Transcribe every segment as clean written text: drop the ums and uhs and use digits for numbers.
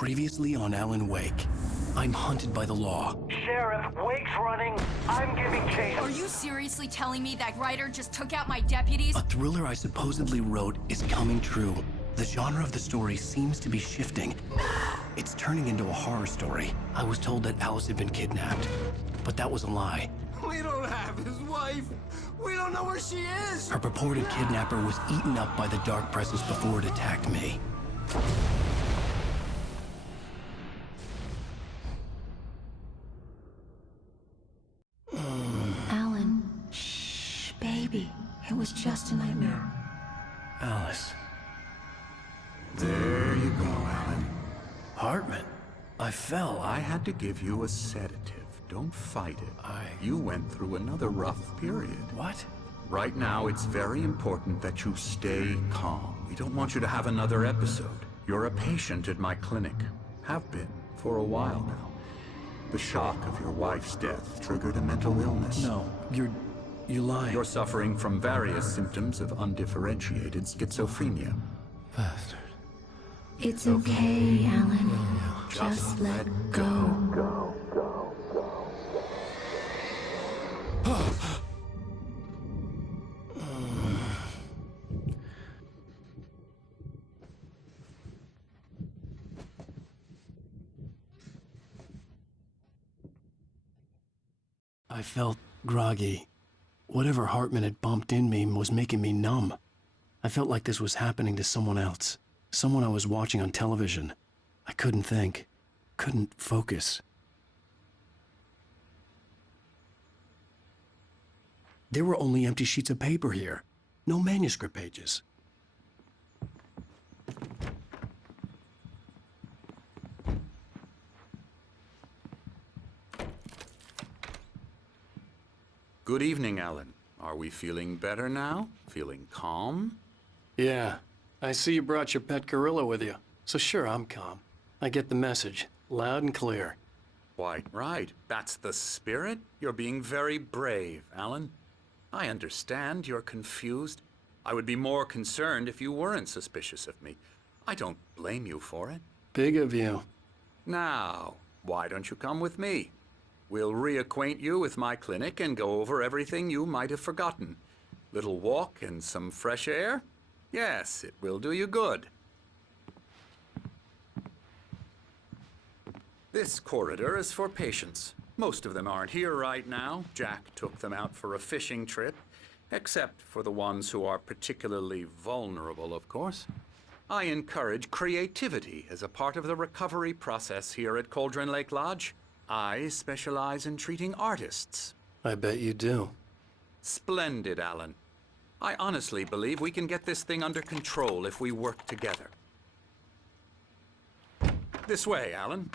Previously on Alan Wake. I'm hunted by the law. Sheriff, Wake's running. I'm giving chase. Are you seriously telling me that Ryder just took out my deputies? A thriller I supposedly wrote is coming true. The genre of the story seems to be shifting. It's turning into a horror story. I was told that Alice had been kidnapped, but that was a lie. We don't have his wife. We don't know where she is. Her purported kidnapper was eaten up by the dark presence before it attacked me. Alan, shh, baby. It was just a nightmare. Alice. There you go, Alan. Hartman. I fell. I had to give you a sedative. Don't fight it. You went through another rough period. What? Right now, it's very important that you stay calm. We don't want you to have another episode. You're a patient at my clinic. Have been for a while now. The shock of your wife's death triggered a mental illness. No, you're lying. You're suffering from various symptoms of undifferentiated schizophrenia. Bastard. It's okay, Alan. Just let go. I felt groggy. Whatever Hartman had bumped in me was making me numb. I felt like this was happening to someone else. Someone I was watching on television. I couldn't think. Couldn't focus. There were only empty sheets of paper here. No manuscript pages. Good evening, Alan. Are we feeling better now? Feeling calm? Yeah. I see you brought your pet gorilla with you. So sure, I'm calm. I get the message. Loud and clear. Quite right. That's the spirit. You're being very brave, Alan. I understand you're confused. I would be more concerned if you weren't suspicious of me. I don't blame you for it. Big of you. Now, why don't you come with me? We'll reacquaint you with my clinic and go over everything you might have forgotten. Little walk and some fresh air? Yes, it will do you good. This corridor is for patients. Most of them aren't here right now. Jack took them out for a fishing trip, except for the ones who are particularly vulnerable, of course. I encourage creativity as a part of the recovery process here at Cauldron Lake Lodge. I specialize in treating artists. I bet you do. Splendid, Alan. I honestly believe we can get this thing under control if we work together. This way, Alan.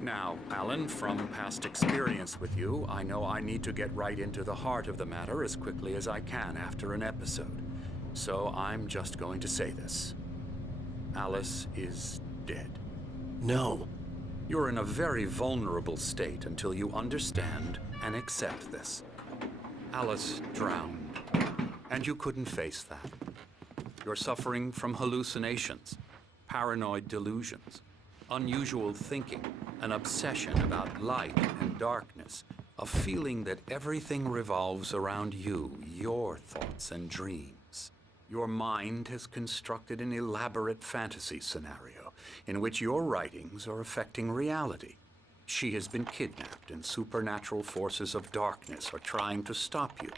Now, Alan, from past experience with you, I know I need to get right into the heart of the matter as quickly as I can after an episode. So I'm just going to say this. Alice is dead. No. You're in a very vulnerable state until you understand and accept this. Alice drowned, and you couldn't face that. You're suffering from hallucinations, paranoid delusions, unusual thinking, an obsession about light and darkness, a feeling that everything revolves around you, your thoughts and dreams. Your mind has constructed an elaborate fantasy scenario in which your writings are affecting reality. She has been kidnapped and supernatural forces of darkness are trying to stop you.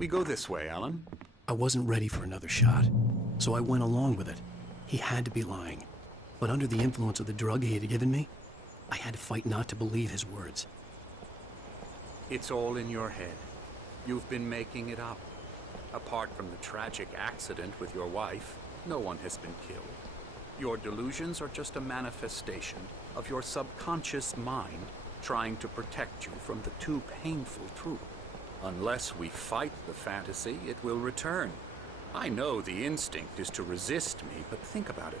We go this way, Alan. I wasn't ready for another shot, so I went along with it. He had to be lying. But under the influence of the drug he had given me, I had to fight not to believe his words. It's all in your head. You've been making it up. Apart from the tragic accident with your wife, no one has been killed. Your delusions are just a manifestation of your subconscious mind trying to protect you from the too painful truth. Unless we fight the fantasy, it will return. I know the instinct is to resist me, but think about it.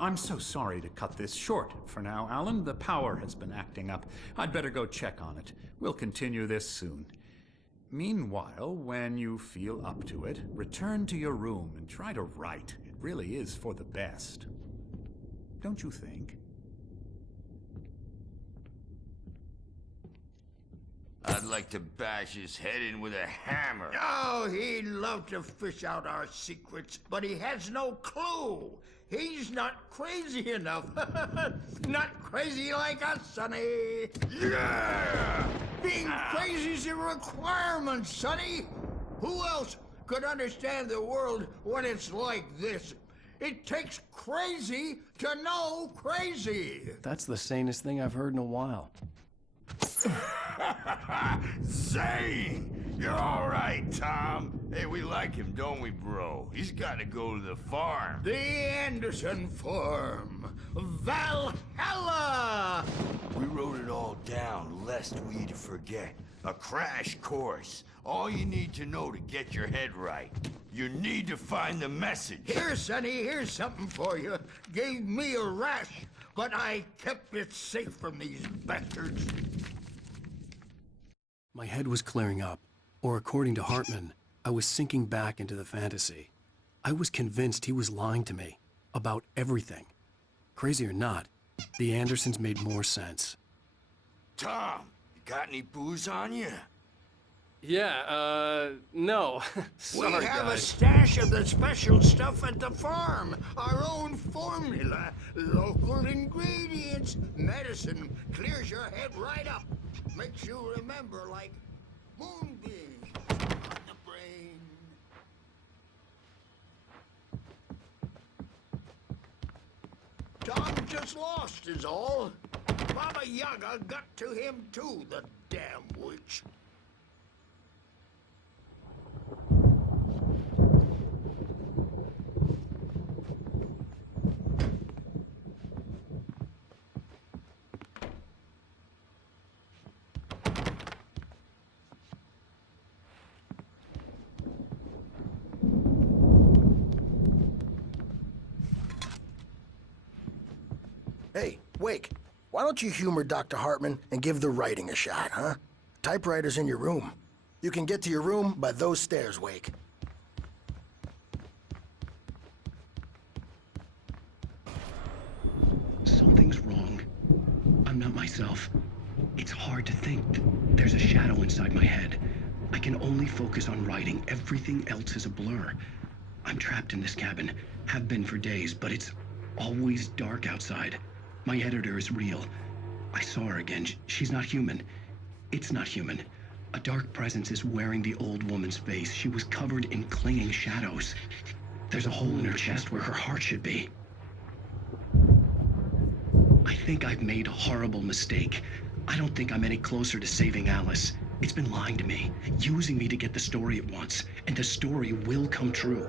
I'm so sorry to cut this short for now, Alan. The power has been acting up. I'd better go check on it. We'll continue this soon. Meanwhile, when you feel up to it, return to your room and try to write. It really is for the best. Don't you think? I'd like to bash his head in with a hammer. Oh, he'd love to fish out our secrets, but he has no clue. He's not crazy enough. Not crazy like us, Sonny. Yeah! Being crazy's a requirement, Sonny. Who else could understand the world when it's like this? It takes crazy to know crazy. That's the sanest thing I've heard in a while. Zane! You're all right, Tom. Hey, we like him, don't we, bro? He's got to go to the farm. The Anderson Farm. Valhalla! We wrote it all down, lest we forget. A crash course. All you need to know to get your head right. You need to find the message. Here, Sonny, here's something for you. Gave me a rash, but I kept it safe from these bastards. My head was clearing up, or according to Hartman, I was sinking back into the fantasy. I was convinced he was lying to me about everything. Crazy or not, the Andersons made more sense. Tom, you got any booze on you? Yeah, no. Sorry, We have a guys. stash of the special stuff at the farm. Our own formula. Local ingredients. Medicine clears your head right up. Makes you remember like moonbeams on the brain. Tom just lost is all. Baba Yaga got to him too, the damn witch. Hey, Wake, why don't you humor Dr. Hartman and give the writing a shot, huh? Typewriter's in your room. You can get to your room by those stairs, Wake. Something's wrong. I'm not myself. It's hard to think. There's a shadow inside my head. I can only focus on writing. Everything else is a blur. I'm trapped in this cabin. Have been for days, but it's always dark outside. My editor is real. I saw her again. She's not human. It's not human. A dark presence is wearing the old woman's face. She was covered in clinging shadows. There's a hole in her chest where her heart should be. I think I've made a horrible mistake. I don't think I'm any closer to saving Alice. It's been lying to me, using me to get the story it wants, and the story will come true.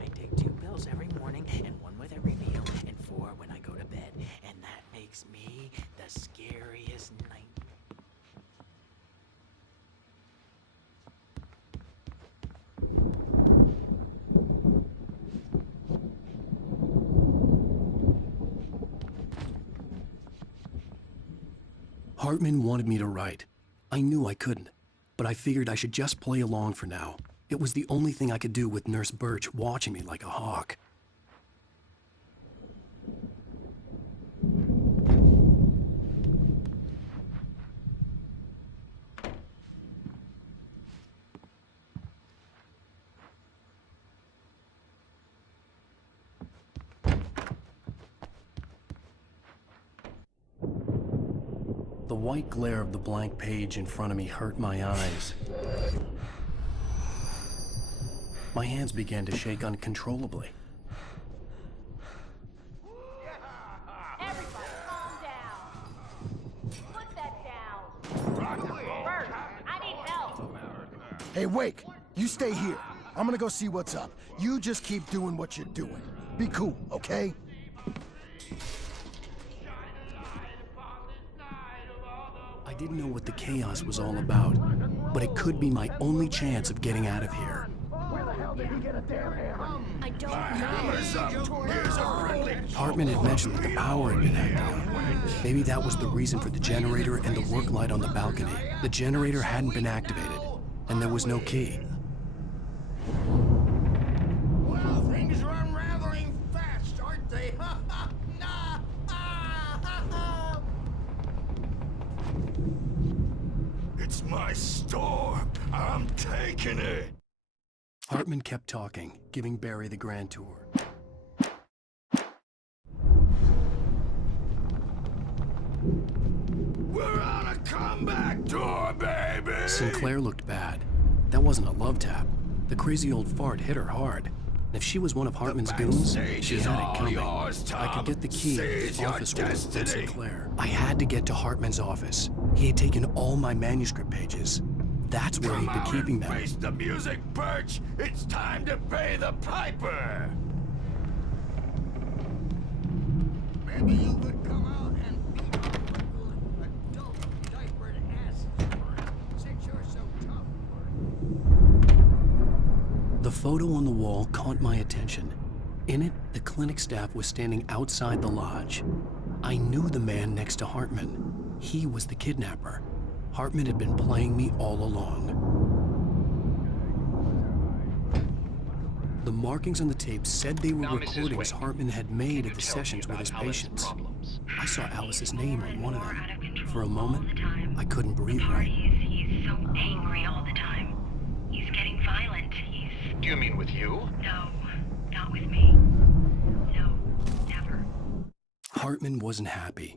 I take 2 pills every morning, and 1 with every meal, and 4 when I go to bed. And that makes me the scariest night. Hartman wanted me to write. I knew I couldn't, but I figured I should just play along for now. It was the only thing I could do with Nurse Birch watching me like a hawk. The white glare of the blank page in front of me hurt my eyes. My hands began to shake uncontrollably. Everybody calm down. Put that down. Bert, I need help. Hey, Wake, you stay here. I'm gonna go see what's up. You just keep doing what you're doing. Be cool, okay? I didn't know what the chaos was all about, but it could be my only chance of getting out of here. Where the hell did he get a damn hammer? I don't Hammer's up. Here's a friendly. Hartman had mentioned that the power had been acting up. Maybe that was the reason for the generator and the work light on the balcony. The generator hadn't been activated, and there was no key. Well, things are unraveling fast, aren't they? Ha ha! Nah! Ah, ha, ha. It's my store. I'm taking it. Hartman kept talking, giving Barry the grand tour. We're on a comeback tour, baby. Sinclair looked bad. That wasn't a love tap. The crazy old fart hit her hard. And if she was one of Hartman's goons, she had it coming. I could get the key to the office room from Sinclair. I had to get to Hartman's office. He had taken all my manuscript pages. That's where he'd been keeping them. Face the music, Birch. It's time to pay the piper. Maybe you could come out and beat up a good adult diapered ass since you're so tough. The photo on the wall caught my attention. In it, the clinic staff was standing outside the lodge. I knew the man next to Hartman. He was the kidnapper. Hartman had been playing me all along. The markings on the tape said they were recordings Hartman had made at the sessions with his patients. I saw Alice's name on one of them. For a moment, I couldn't breathe right. He's so angry all the time. He's getting violent. Do you mean with you? No, not with me. No, never. Hartman wasn't happy.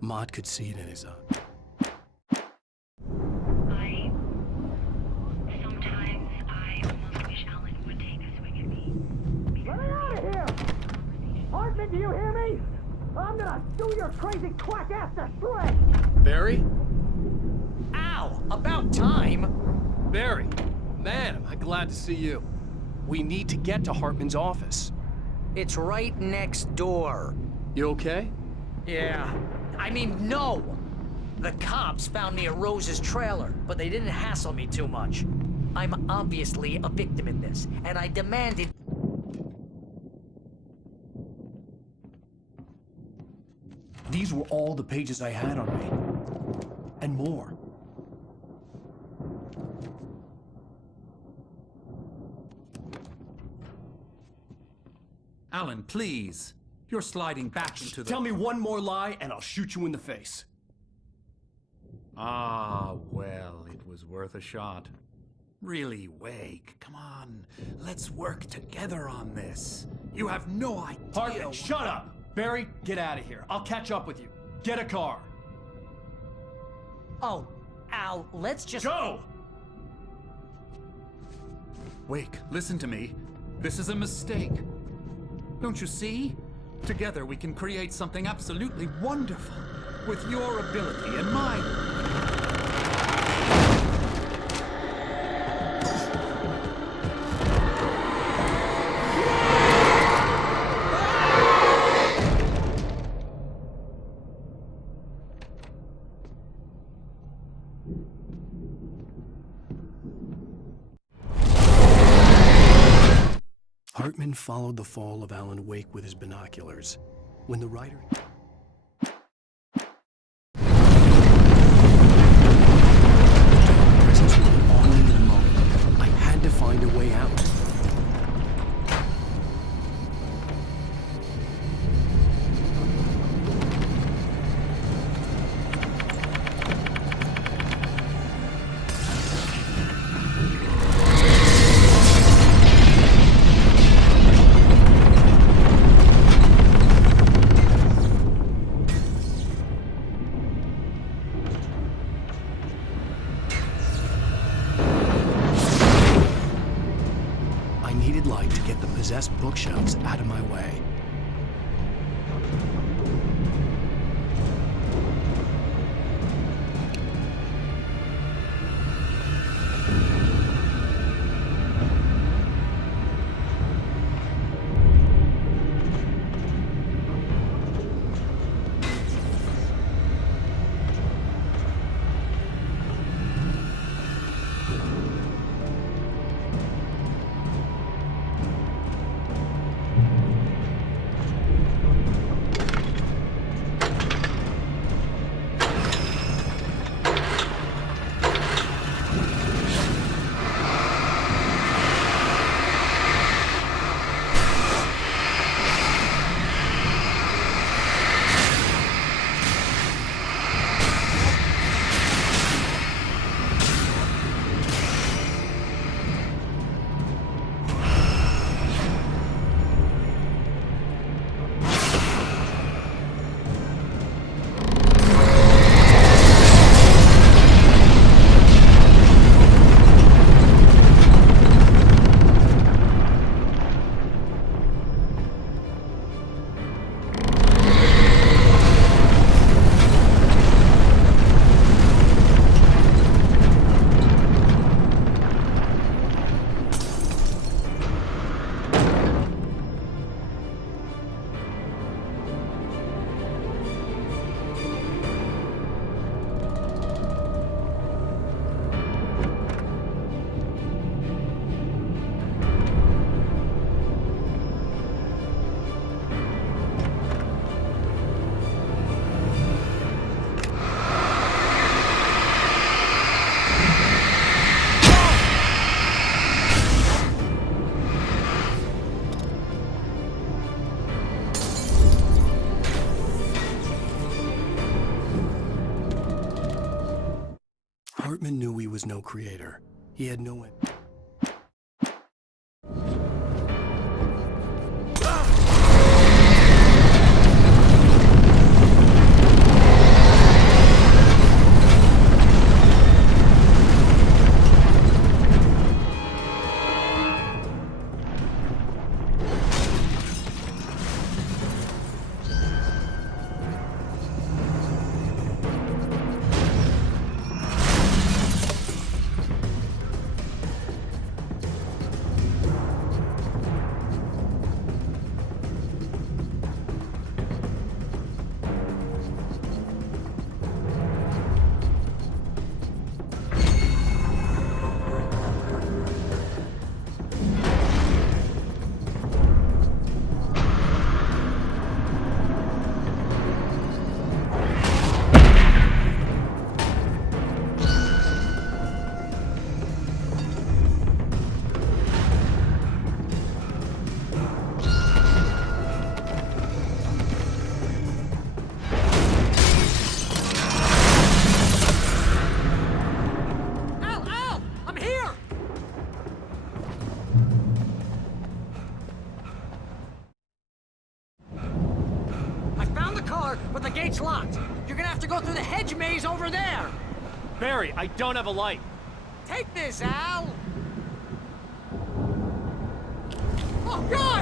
Mott could see it in his eyes. Sometimes I almost wish Alan would take a swing at me. Let me out of here! Hartman, do you hear me? I'm gonna do your crazy quack ass to shreds! Barry? Ow! About time! Barry! Man, am I glad to see you. We need to get to Hartman's office. It's right next door. You okay? Yeah. I mean, no! The cops found me at Rose's trailer, but they didn't hassle me too much. I'm obviously a victim in this, and I demanded... These were all the pages I had on me. And more. Alan, please. You're sliding back into the... Tell me one more lie and I'll shoot you in the face. Ah, well, it was worth a shot. Really, Wake, come on. Let's work together on this. You have no idea... Hartman, shut up! Barry, get out of here. I'll catch up with you. Get a car. Oh, Al, let's just... Go! Wake, listen to me. This is a mistake. Don't you see? Together we can create something absolutely wonderful. With your ability and mine. Hartman followed the fall of Alan Wake with his binoculars. When the writer... presence would be on me in a moment. I had to find a way out. Bookshelves out of my way. was no creator. He had no... But the gate's locked. You're gonna have to go through the hedge maze over there. Barry, I don't have a light. Take this, Al. Oh, God!